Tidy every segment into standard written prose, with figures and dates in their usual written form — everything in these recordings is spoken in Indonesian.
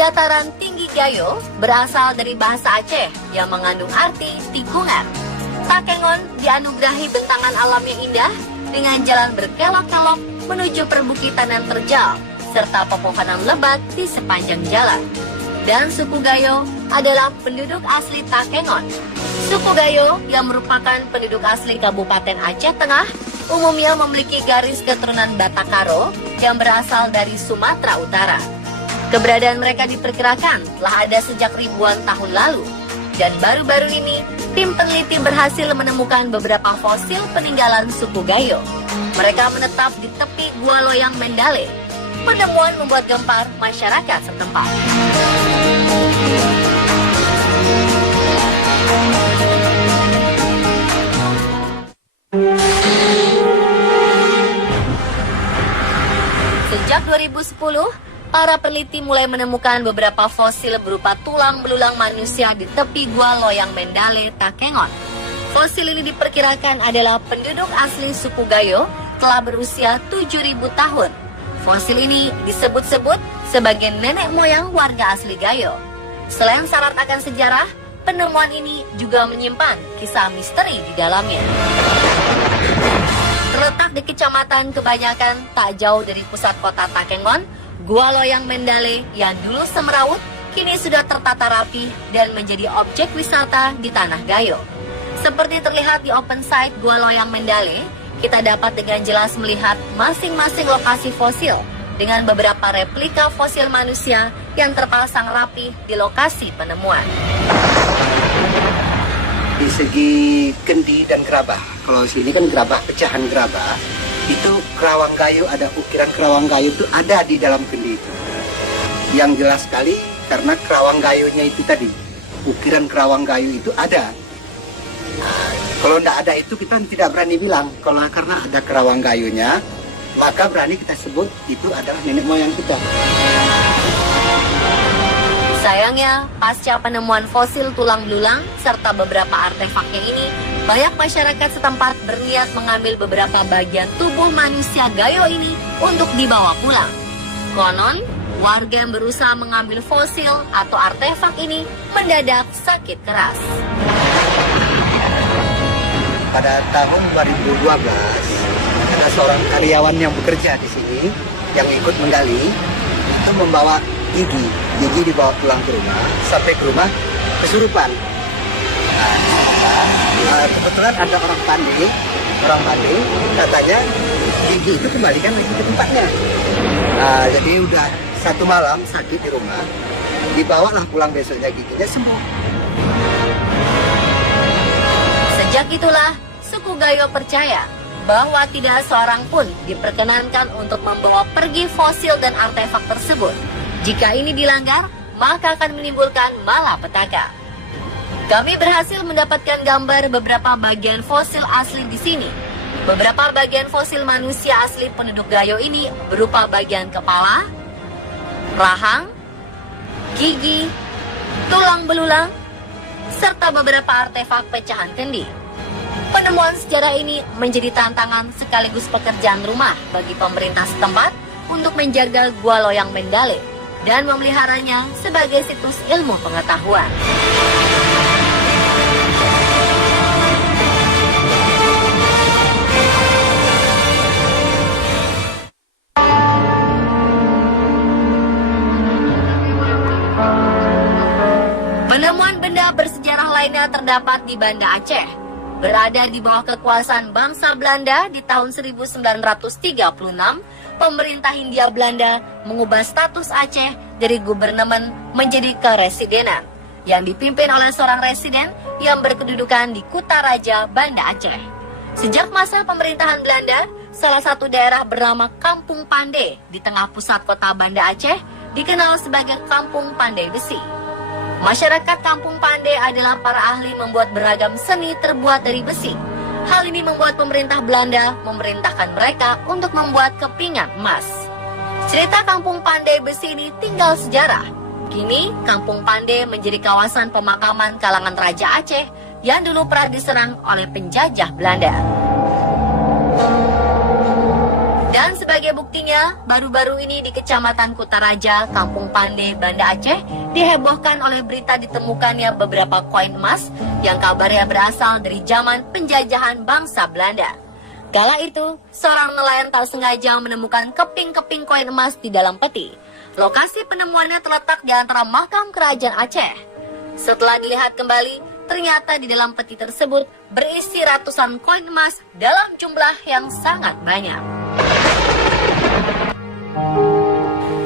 Dataran tinggi Gayo berasal dari bahasa Aceh yang mengandung arti tikungan. Takengon dianugerahi bentangan alam yang indah dengan jalan berkelok-kelok menuju perbukitan yang terjal serta pepohonan lebat di sepanjang jalan. Dan suku Gayo adalah penduduk asli Takengon. Suku Gayo yang merupakan penduduk asli Kabupaten Aceh Tengah umumnya memiliki garis keturunan Batakaro yang berasal dari Sumatera Utara. Keberadaan mereka diperkirakan telah ada sejak ribuan tahun lalu. Dan baru-baru ini, tim peneliti berhasil menemukan beberapa fosil peninggalan suku Gayo. Mereka menetap di tepi Gua Loyang Mendale. Penemuan membuat gempar masyarakat setempat. Sejak 2010, para peneliti mulai menemukan beberapa fosil berupa tulang belulang manusia di tepi Gua Loyang Mendale, Takengon. Fosil ini diperkirakan adalah penduduk asli suku Gayo telah berusia 7.000 tahun. Fosil ini disebut-sebut sebagai nenek moyang warga asli Gayo. Selain syarat akan sejarah, penemuan ini juga menyimpan kisah misteri di dalamnya. Terletak di kecamatan Kebanyakan tak jauh dari pusat kota Takengon, Gua Loyang Mendale yang dulu semeraut kini sudah tertata rapi dan menjadi objek wisata di tanah Gayo. Seperti terlihat di open site Gua Loyang Mendale, kita dapat dengan jelas melihat masing-masing lokasi fosil dengan beberapa replika fosil manusia yang terpasang rapi di lokasi penemuan. Di segi kendi dan gerabah, kalau sini kan gerabah, pecahan gerabah, itu kerawang Gayo, ada ukiran kerawang Gayo itu ada di dalam kendi itu. Yang jelas sekali karena kerawang Gayonya itu tadi, ukiran kerawang Gayo itu ada. Nah, kalau tidak ada itu kita tidak berani bilang. Kalau karena ada kerawang Gayonya, maka berani kita sebut itu adalah nenek moyang kita. Sayangnya, pasca penemuan fosil tulang belulang serta beberapa artefaknya ini, banyak masyarakat setempat berniat mengambil beberapa bagian tubuh manusia Gayo ini untuk dibawa pulang. Konon, warga yang berusaha mengambil fosil atau artefak ini mendadak sakit keras. Pada tahun 2012, ada seorang karyawan yang bekerja di sini yang ikut menggali, itu membawa gigi dibawa pulang ke rumah, sampai ke rumah kesurupan. Nah, kebetulan ada orang pandai katanya gigi itu kembalikan lagi ke tempatnya. Nah, jadi udah satu malam sakit di rumah, dibawalah pulang besoknya giginya sembuh. Sejak itulah, suku Gayo percaya bahwa tidak seorang pun diperkenankan untuk membawa pergi fosil dan artefak tersebut. Jika ini dilanggar, maka akan menimbulkan malapetaka. Kami berhasil mendapatkan gambar beberapa bagian fosil asli di sini. Beberapa bagian fosil manusia asli penduduk Gayo ini berupa bagian kepala, rahang, gigi, tulang belulang, serta beberapa artefak pecahan kendi. Penemuan sejarah ini menjadi tantangan sekaligus pekerjaan rumah bagi pemerintah setempat untuk menjaga Gua Loyang Mendale dan memeliharanya sebagai situs ilmu pengetahuan. Penemuan benda bersejarah lainnya terdapat di Banda Aceh. Berada di bawah kekuasaan bangsa Belanda di tahun 1936, pemerintah Hindia Belanda mengubah status Aceh dari gubernemen menjadi keresidenan, yang dipimpin oleh seorang residen yang berkedudukan di Kutaraja, Banda Aceh. Sejak masa pemerintahan Belanda, salah satu daerah bernama Kampung Pandai di tengah pusat kota Banda Aceh dikenal sebagai Kampung Pandai Besi. Masyarakat Kampung Pandai adalah para ahli membuat beragam seni terbuat dari besi. Hal ini membuat pemerintah Belanda memerintahkan mereka untuk membuat kepingan emas. Cerita Kampung Pandai Besi ini tinggal sejarah. Kini, Kampung Pandai menjadi kawasan pemakaman kalangan Raja Aceh yang dulu pernah diserang oleh penjajah Belanda. Dan sebagai buktinya, baru-baru ini di Kecamatan Kutaraja, Kampung Pande, Banda Aceh, dihebohkan oleh berita ditemukannya beberapa koin emas yang kabarnya berasal dari zaman penjajahan bangsa Belanda. Kala itu, seorang nelayan tak sengaja menemukan keping-keping koin emas di dalam peti. Lokasi penemuannya terletak di antara makam kerajaan Aceh. Setelah dilihat kembali, ternyata di dalam peti tersebut berisi ratusan koin emas dalam jumlah yang sangat banyak.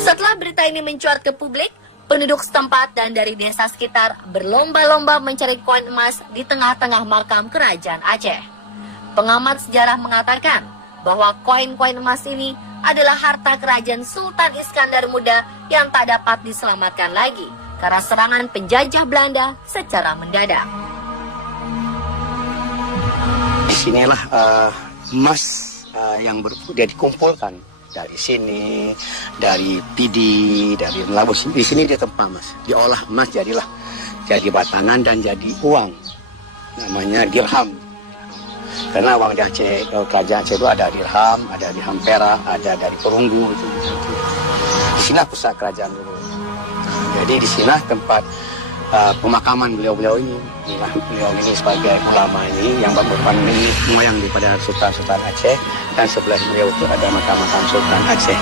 Setelah berita ini mencuat ke publik, penduduk setempat dan dari desa sekitar berlomba-lomba mencari koin emas di tengah-tengah makam kerajaan Aceh. Pengamat sejarah mengatakan bahwa koin-koin emas ini adalah harta kerajaan Sultan Iskandar Muda yang tak dapat diselamatkan lagi karena serangan penjajah Belanda secara mendadak. Disinilah emas yang dia dikumpulkan dari sini, dari Pidi, dari Labus. Di sini dia tempat emas, diolah emas jadi batangan dan jadi uang, namanya dirham. Karena uang di Aceh, kerajaan Aceh itu ada dirham perak, ada dari perunggu. Di sini pusat kerajaan dulu. Jadi di sini tempat pemakaman beliau ini. Beliau ini sebagai ulama ini yang merupakan moyang daripada Sultan Aceh, dan sebelah beliau itu ada makam Sultan Aceh.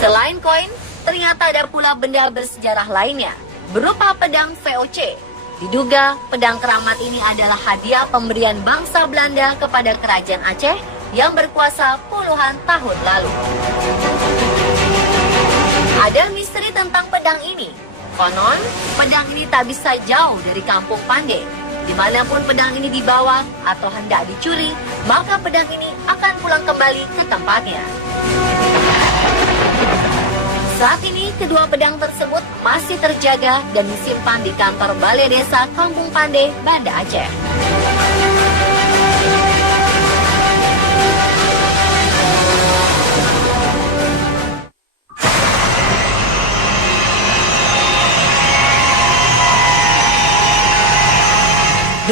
Selain koin, ternyata ada pula benda bersejarah lainnya, berupa pedang VOC. Diduga pedang keramat ini adalah hadiah pemberian bangsa Belanda kepada kerajaan Aceh yang berkuasa puluhan tahun lalu. Ada misteri tentang pedang ini. Konon, pedang ini tak bisa jauh dari Kampung Pande. Dimanapun pedang ini dibawa atau hendak dicuri, maka pedang ini akan pulang kembali ke tempatnya. Saat ini, kedua pedang tersebut masih terjaga dan disimpan di kantor Balai Desa Kampung Pande, Banda Aceh.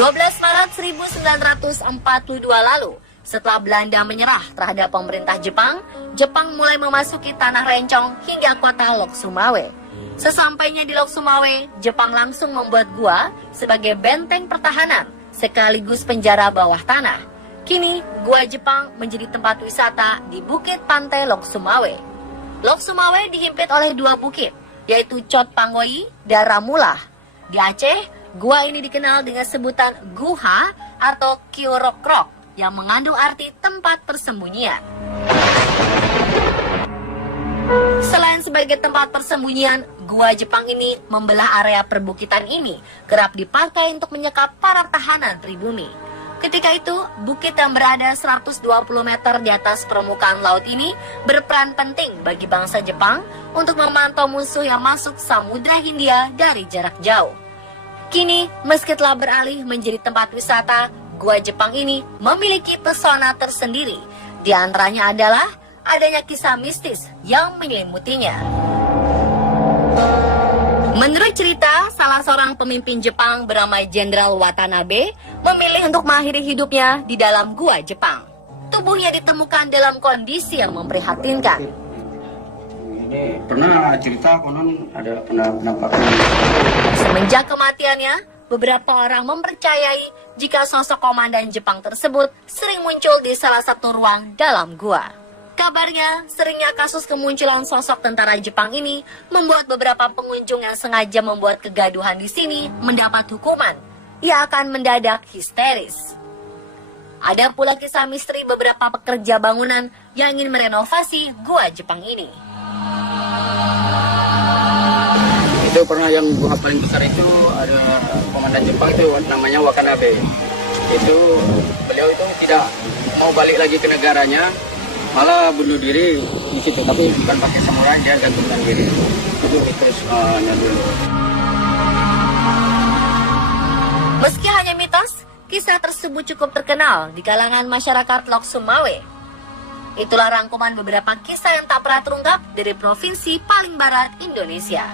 Maret 1942 lalu, setelah Belanda menyerah terhadap pemerintah Jepang, Jepang mulai memasuki tanah Rencong hingga kota Lok Sumawe. Sesampainya di Lok Sumawe, Jepang langsung membuat gua sebagai benteng pertahanan sekaligus penjara bawah tanah. Kini, gua Jepang menjadi tempat wisata di Bukit Pantai Lok Sumawe. Lok Sumawe dihimpit oleh dua bukit, yaitu Cot Pangoi dan Ramulah. Di Aceh, gua ini dikenal dengan sebutan Guha atau Kiorokrok yang mengandung arti tempat persembunyian. Selain sebagai tempat persembunyian, gua Jepang ini membelah area perbukitan ini kerap dipakai untuk menyekap para tahanan pribumi. Ketika itu, bukit yang berada 120 meter di atas permukaan laut ini berperan penting bagi bangsa Jepang untuk memantau musuh yang masuk Samudra Hindia dari jarak jauh. Kini, meski telah beralih menjadi tempat wisata, gua Jepang ini memiliki pesona tersendiri. Di antaranya adalah adanya kisah mistis yang menyelimutinya. Menurut cerita, salah seorang pemimpin Jepang bernama Jenderal Watanabe memilih untuk mengakhiri hidupnya di dalam gua Jepang. Tubuhnya ditemukan dalam kondisi yang memprihatinkan. Ini pernah cerita konon ada penampakan. Semenjak kematiannya, beberapa orang mempercayai jika sosok komandan Jepang tersebut sering muncul di salah satu ruang dalam gua. Kabarnya, seringnya kasus kemunculan sosok tentara Jepang ini membuat beberapa pengunjung yang sengaja membuat kegaduhan di sini mendapat hukuman. Ia akan mendadak histeris. Ada pula kisah misteri beberapa pekerja bangunan yang ingin merenovasi gua Jepang ini. Itu pernah yang gua paling besar itu ada komandan Jepang itu namanya Watanabe. Itu beliau itu tidak mau balik lagi ke negaranya, malah bunuh diri di situ, tapi bukan pakai samurai, dia gantungkan diri. Itu terus dulu. Meski hanya mitos, kisah tersebut cukup terkenal di kalangan masyarakat Lok Sumawe. Itulah rangkuman beberapa kisah yang tak pernah terungkap dari provinsi paling barat Indonesia.